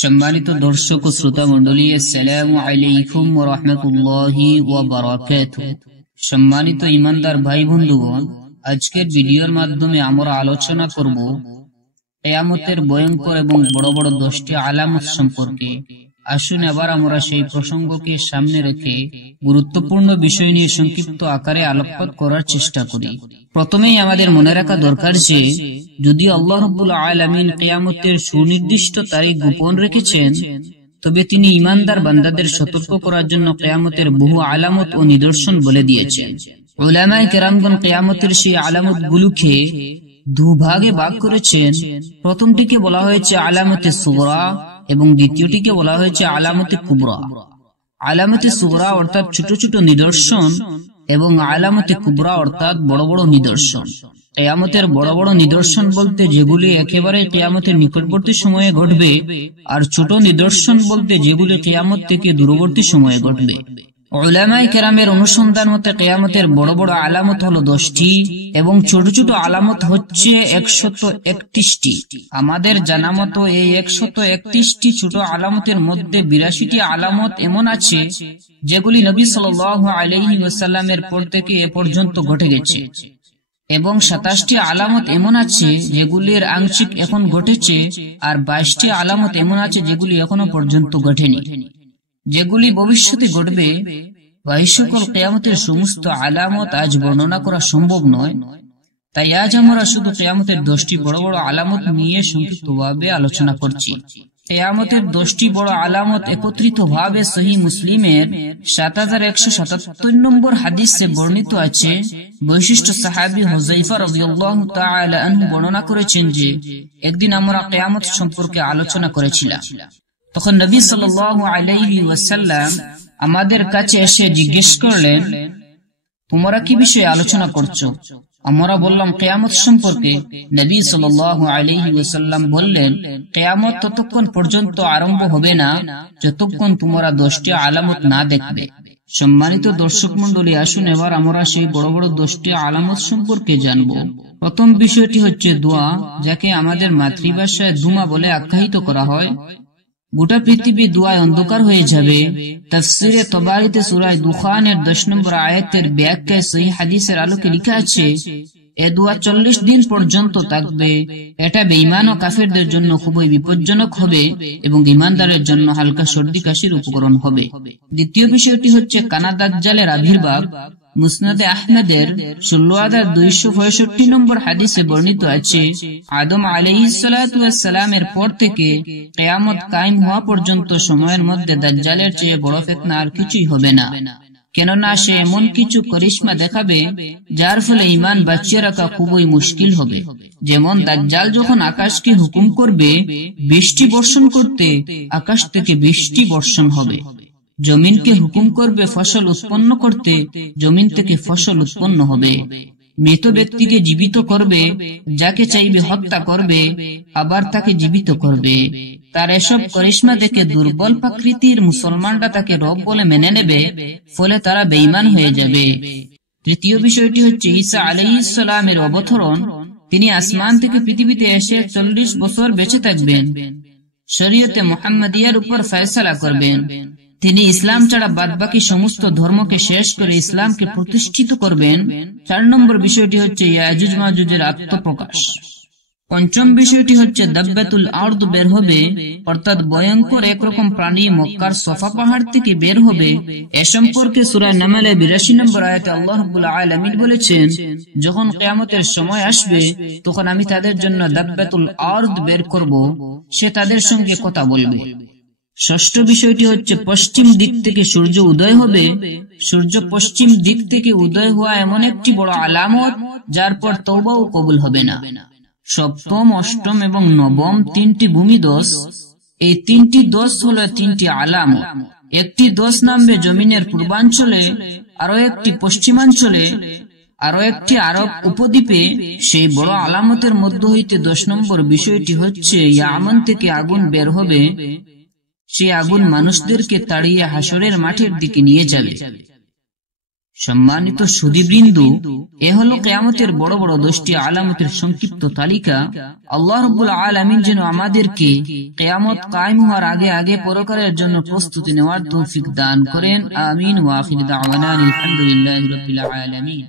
সম্মানিত দর্শক ও শ্রোতা মণ্ডলী, আসসালামু আলাইকুম ওয়া রাহমাতুল্লাহি ওয়া বারাকাতুহু। সম্মানিত ইমানদার ভাই বন্ধুগণ, আজকের ভিডিওর মাধ্যমে আমরা আলোচনা করব কিয়ামতের ভয়ঙ্কর এবং বড় বড় 10টি আলামত সম্পর্কে। আসুন এবার আমরা সেই প্রসঙ্গকে সামনে রেখে গুরুত্বপূর্ণ বিষয় নিয়ে সংক্ষিপ্ত আকারে আলোকপাত করার চেষ্টা করি। প্রথমেই আমাদের মনে রাখা দরকার যে যদি আল্লাহ রাব্বুল আলামিন কিয়ামতের সুনির্দিষ্ট তারিখ গোপন রেখেছেন, তবে তিনি ঈমানদার বান্দাদের সতর্ক করার জন্য কিয়ামতের বহু আলামত ও নিদর্শন বলে দিয়েছেন। উলামায়ে কেরামগণ কিয়ামতের সেই আলামতগুলোকে দুভাগে ভাগ করেছেন। প্রথমটিকে বলা হয়েছে আলামতে সুগরা এবং দ্বিতীয়টিকে বলা হয়েছে আলামতে কুবরা। আলামতে সুগরা অর্থাৎ ছোট ছোট নিদর্শন এবং আলামতে কুবরা অর্থাৎ বড় বড় নিদর্শন। কিয়ামতের বড় বড় নিদর্শন বলতে যেগুলি একেবারে কিয়ামতের নিকটবর্তী সময়ে ঘটবে, আর ছোট নিদর্শন বলতে যেগুলি কিয়ামত থেকে দূরবর্তী সময়ে ঘটবে। উলামায়ে কেরামের অনুসন্ধান মতে কিয়ামতের বড় বড় আলামত হলো 10টি এবং ছোট ছোট আলামত হচ্ছে 131টি। আমাদের জানা মতো এই 131টি ছোট আলামতের মধ্যে 82টি আলামত এমন আছে যেগুলি নবী সাল্লাল্লাহু আলাইহি ওয়াসাল্লামের পর থেকে এ পর্যন্ত ঘটে গেছে, এবং 27টি আলামত এমন আছে যেগুলির আংশিক এখন ঘটেছে, আর 22টি আলামত এমন আছে যেগুলি এখনো পর্যন্ত ঘটেনি, যেগুলি ভবিষ্যতে ঘটবে। এই সকল কিয়ামতের সমস্ত আলামত আজ বর্ণনা করা সম্ভব নয়, তাই আজ আমরা শুধু কিয়ামতের 10টি বড় বড় আলামত নিয়ে সংক্ষিপ্তভাবে আলোচনা করছি। কিয়ামতের 10টি বড় আলামত একত্রিতভাবে সহিহ মুসলিমের 7177 নম্বর হাদিসে বর্ণিত আছে। বৈশিষ্ট্য সাহাবী হুযায়ফা রাদিয়াল্লাহু তাআলা আনহু বর্ণনা করেছেন যে একদিন আমরা কিয়ামত সম্পর্কে আলোচনা করেছিলাম। তখন নবী সাল্লাল্লাহু আলাইহি ওয়াসাল্লাম আমাদের কাছে এসে জিজ্ঞেস করলেন, তোমরা কি বিষয়ে আলোচনা করছো? আমরা বললাম কিয়ামত সম্পর্কে। নবী সাল্লাল্লাহু আলাইহি ওয়াসাল্লাম বললেন, কিয়ামত ততক্ষণ পর্যন্ত আরম্ভ হবে না যতক্ষণ তোমরা 10টি আলামত না দেখবে। সম্মানিত দর্শক মণ্ডলী, আসুন এবার আমরা সেই বড় বড় 10টি আলামত সম্পর্কে জানব। প্রথম বিষয়টি হচ্ছে দোয়া, যাকে আমাদের মাতৃভাষায় দুমা বলে আখ্যায়িত করা হয়। গোটা পৃথিবী দোয়ায় অন্ধকার হয়ে যাবে। তাফসীরে তবারিতে সূরা দুখানের 10 নম্বর আয়াতের ব্যাখ্যায় সহিহ হাদিসের আলোকে লেখা আছে, এ দোয়া 40 দিন পর্যন্ত থাকবে। এটা বেঈমান ও কাফেরদের জন্য খুবই বিপজ্জনক হবে এবং ঈমানদারের জন্য হালকা সর্দি কাশির উপকরণ হবে। দ্বিতীয় বিষয়টি হচ্ছে কানা দাজ্জালের আবির্ভাব। মুসনাদে আহমদের 16265 নম্বর হাদিসে বর্ণিত আছে, আদম আলাইহিস সালাতু ওয়াস সালামের পর থেকে কিয়ামত কায়েম হওয়া পর্যন্ত সময়ের মধ্যে দাজ্জালের চেয়ে বড় ফিতনা আর কিছুই হবে না, কেননা সে এমন কিছু করিশ্মা দেখাবে যার ফলে ঈমান বাঁচিয়ে রাখা খুবই মুশকিল হবে। যেমন দাজ্জাল যখন আকাশকে হুকুম করবে বৃষ্টি বর্ষণ করতে, আকাশ থেকে বৃষ্টি বর্ষণ হবে। জমিনকে হুকুম করবে ফসল উৎপন্ন করতে, জমিন থেকে ফসল উৎপন্ন হবে। মৃত ব্যক্তিকে জীবিত করবে, যাকে চাইবে হত্যা করবে, আবার তাকে জীবিত করবে। তার এসব করিশ্মা দেখে দুর্বল প্রকৃতির মুসলমানরা তাকে রব বলে মেনে নেবে, ফলে তারা বেঈমান হয়ে যাবে। তৃতীয় বিষয়টি হচ্ছে ঈসা আলাইহিস সালামের অবতরণ। তিনি আসমান থেকে পৃথিবীতে এসে 40 বছর বেঁচে থাকবেন, শরীয়তে মুহাম্মাদিয়ার উপর ফয়সালা করবেন। তিনি ইসলাম ছাড়া বাদবাকি সমস্ত ধর্মকে শেষ করে ইসলামকে প্রতিষ্ঠিত করবেন। 4 নম্বর বিষয়টি হচ্ছে ইয়াজুজ মাজুজের আত্মপ্রকাশ। পঞ্চম বিষয়টি হচ্ছে দাব্বাতুল আরদ বের হবে, অর্থাৎ ভয়ঙ্কর একরকম প্রাণী মক্কার সফা পাহাড় থেকে বের হবে। এ সম্পর্কে সূরা নামলের 82 নম্বর আয়াতে আল্লাহ রাব্বুল আলামিন বলেছেন, যখন কিয়ামতের সময় আসবে তখন আমি তাদের জন্য দাব্বাতুল আরদ বের করব, সে তাদের সঙ্গে কথা বলবে। ষষ্ঠ বিষয়টি হচ্ছে পশ্চিম দিক থেকে সূর্য উদয় হবে। সূর্য পশ্চিম দিক থেকে উদয় হওয়া এমন একটি বড় আলামত যার পর তওবাও কবুল হবে না। সপ্তম, অষ্টম এবং নবম 3টি ভূমিদোষ। এই 3টি দোষ হলো 3টি আলামত। একটি দোষ নামবে জমিনের পূর্বাঞ্চলে, আরো একটি পশ্চিমাঞ্চলে, আরো একটি আরব উপদ্বীপে। সেই বড় আলামতের মধ্য হইতে 10 নম্বর বিষয়টি হচ্ছে ইয়ামান থেকে আগুন বের হবে। সে আগুন মানুষদেরকে তাড়িয়ে হাসরের মাঠের দিকে নিয়ে যাবে। সম্মানিত সুধীবৃন্দ, এ হলো কিয়ামতের বড় বড় 10টি আলামতের সংক্ষিপ্ত তালিকা। আল্লাহ রাব্বুল আলামিন যেন আমাদেরকে কিয়ামত কায়েম হওয়ার আগে আগে পরকালের জন্য প্রস্তুতি নেওয়ার তৌফিক দান করেন। আমিন। ওয়া আখিরু দাওয়ানা আলহামদুলিল্লাহি রাব্বিল আলামিন।